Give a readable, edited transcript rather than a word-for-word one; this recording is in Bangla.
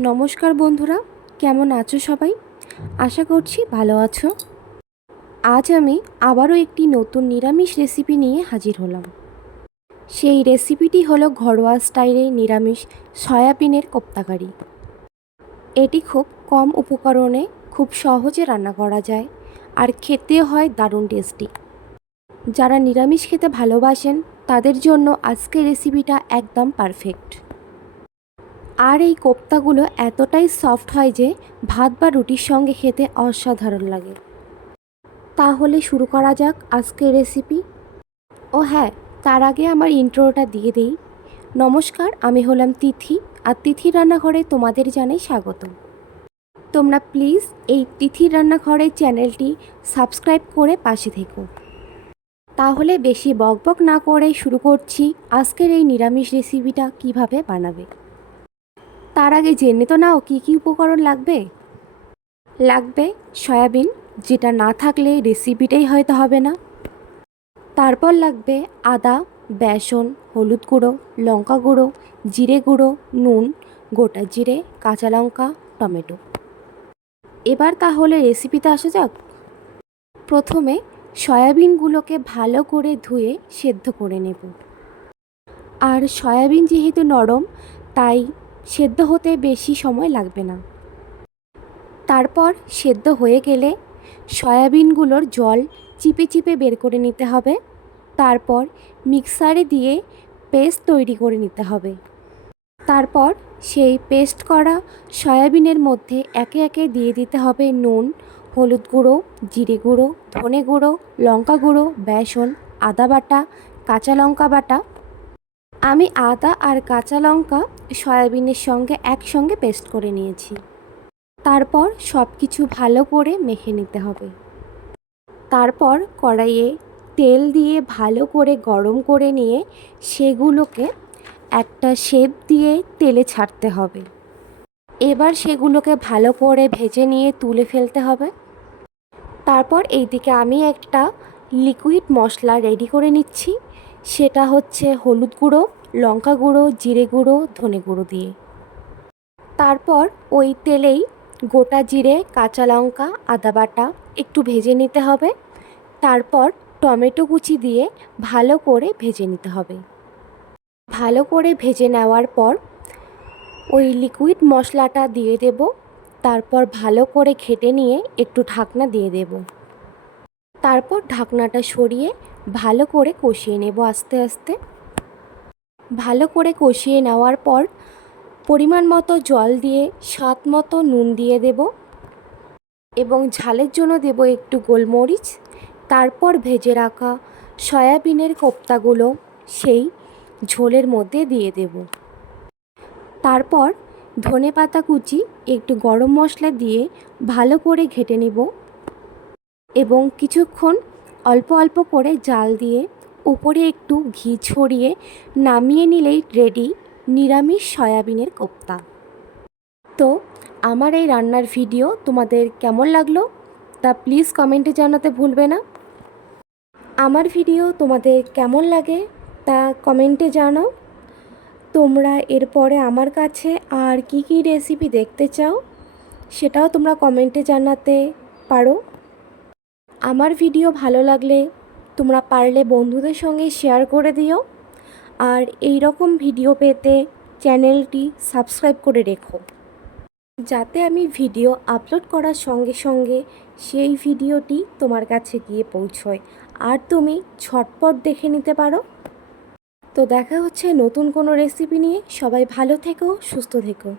নমস্কার বন্ধুরা, কেমন আছো সবাই? আশা করছি ভালো আছো। আজ আমি আবারও একটি নতুন নিরামিষ রেসিপি নিয়ে হাজির হলাম। সেই রেসিপিটি হলো ঘরোয়া স্টাইলে নিরামিষ সয়াবিনের কোপ্তাকারি। এটি খুব কম উপকরণে খুব সহজে রান্না করা যায় আর খেতেও হয় দারুণ টেস্টি। যারা নিরামিষ খেতে ভালোবাসেন তাদের জন্য আজকের রেসিপিটা একদম পারফেক্ট। আর এই কোপ্তাগুলো এতটাই সফট হয় যে ভাত বা রুটির সঙ্গে খেতে অসাধারণ লাগে। তাহলে শুরু করা যাক আজকের রেসিপি। ও হ্যাঁ, তার আগে আমার ইন্ট্রোটা দিয়ে দেই। নমস্কার, আমি হলাম তিথি, আর তিথির রান্নাঘরে তোমাদের জানাই স্বাগত। তোমরা প্লিজ এই তিথির রান্নাঘরের চ্যানেলটি সাবস্ক্রাইব করে পাশে থেকো। তাহলে বেশি বকবক না করে শুরু করছি আজকের এই নিরামিষ রেসিপিটা কিভাবে বানাবে। তার আগে জেনে তো নাও কী কী উপকরণ লাগবে। লাগবে সয়াবিন, যেটা না থাকলে রেসিপিটাই হয়তো হবে না। তারপর লাগবে আদা, বেসন, হলুদ গুঁড়ো, লঙ্কা গুঁড়ো, জিরে গুঁড়ো, নুন, গোটা জিরে, কাঁচা লঙ্কা, টমেটো। এবার তাহলে রেসিপিতে আসা যাক। প্রথমে সয়াবিনগুলোকে ভালো করে ধুয়ে সেদ্ধ করে নেব। আর সয়াবিন যেহেতু নরম, তাই সেদ্ধ হতে বেশি সময় লাগবে না। তারপর সেদ্ধ হয়ে গেলে সয়াবিনগুলোর জল চিপে চিপে বের করে নিতে হবে। তারপর মিক্সারে দিয়ে পেস্ট তৈরি করে নিতে হবে। তারপর সেই পেস্ট করা সয়াবিনের মধ্যে একে একে দিয়ে দিতে হবে নুন, হলুদ গুঁড়ো, জিরে গুঁড়ো, ধনে গুঁড়ো, লঙ্কা গুঁড়ো, বেসন, আদা বাটা, কাঁচা লঙ্কা বাটা। আমি আদা আর কাঁচা লঙ্কা সয়াবিনের সঙ্গে একসঙ্গে পেস্ট করে নিয়েছি। তারপর সব কিছু ভালো করে মেখে নিতে হবে। তারপর কড়াইয়ে তেল দিয়ে ভালো করে গরম করে নিয়ে সেগুলোকে একটা শেপ দিয়ে তেলে ছাড়তে হবে। এবার সেগুলোকে ভালো করে ভেজে নিয়ে তুলে ফেলতে হবে। তারপর এইদিকে আমি একটা লিকুইড মশলা রেডি করে নিচ্ছি। সেটা হচ্ছে হলুদ গুঁড়ো, লঙ্কা গুঁড়ো, জিরে গুঁড়ো, ধনে গুঁড়ো দিয়ে। তারপর ওই তেলেই গোটা জিরে, কাঁচা লঙ্কা, আদা বাটা একটু ভেজে নিতে হবে। তারপর টমেটো কুচি দিয়ে ভালো করে ভেজে নিতে হবে। ভালো করে ভেজে নেওয়ার পর ওই লিকুইড মশলাটা দিয়ে দেব। তারপর ভালো করে ঘেঁটে নিয়ে একটু ঢাকনা দিয়ে দেব। তারপর ঢাকনাটা সরিয়ে ভালো করে কষিয়ে নেব আস্তে আস্তে। ভালো করে কষিয়ে নেওয়ার পর পরিমাণ মতো জল দিয়ে স্বাদ মতো নুন দিয়ে দেব এবং ঝালের জন্য দেব একটু গোলমরিচ। তারপর ভেজে রাখা সয়াবিনের কোপ্তাগুলো সেই ঝোলের মধ্যে দিয়ে দেব। তারপর ধনেপাতা কুচি, একটু গরম মশলা দিয়ে ভালো করে ঘেঁটে নেব এবং কিছুক্ষণ অল্প অল্প করে জাল দিয়ে উপরে একটু ঘি ছড়িয়ে নামিয়ে নিলেই রেডি নিরামিষ সয়াবিনের কোপ্তা। তো আমার এই রান্নার ভিডিও তোমাদের কেমন লাগলো তা প্লিজ কমেন্টে জানাতে ভুলবে না। আমার ভিডিও তোমাদের কেমন লাগে তা কমেন্টে জানাও। তোমরা এরপরে আমার কাছে আর কি কি রেসিপি দেখতে চাও সেটাও তোমরা কমেন্টে জানাতে পারো। আমার ভিডিও ভালো লাগলে তোমরা পারলে বন্ধুদের সঙ্গে শেয়ার করে দিও। আর এই রকম ভিডিও পেতে চ্যানেলটি সাবস্ক্রাইব করে রেখো, যাতে আমি ভিডিও আপলোড করার সঙ্গে সঙ্গে সেই ভিডিওটি তোমার কাছে গিয়ে পৌঁছয় আর তুমি ঝটপট দেখে নিতে পারো। তো দেখা হচ্ছে নতুন কোনো রেসিপি নিয়ে। সবাই ভালো থেকো, সুস্থ থেকো।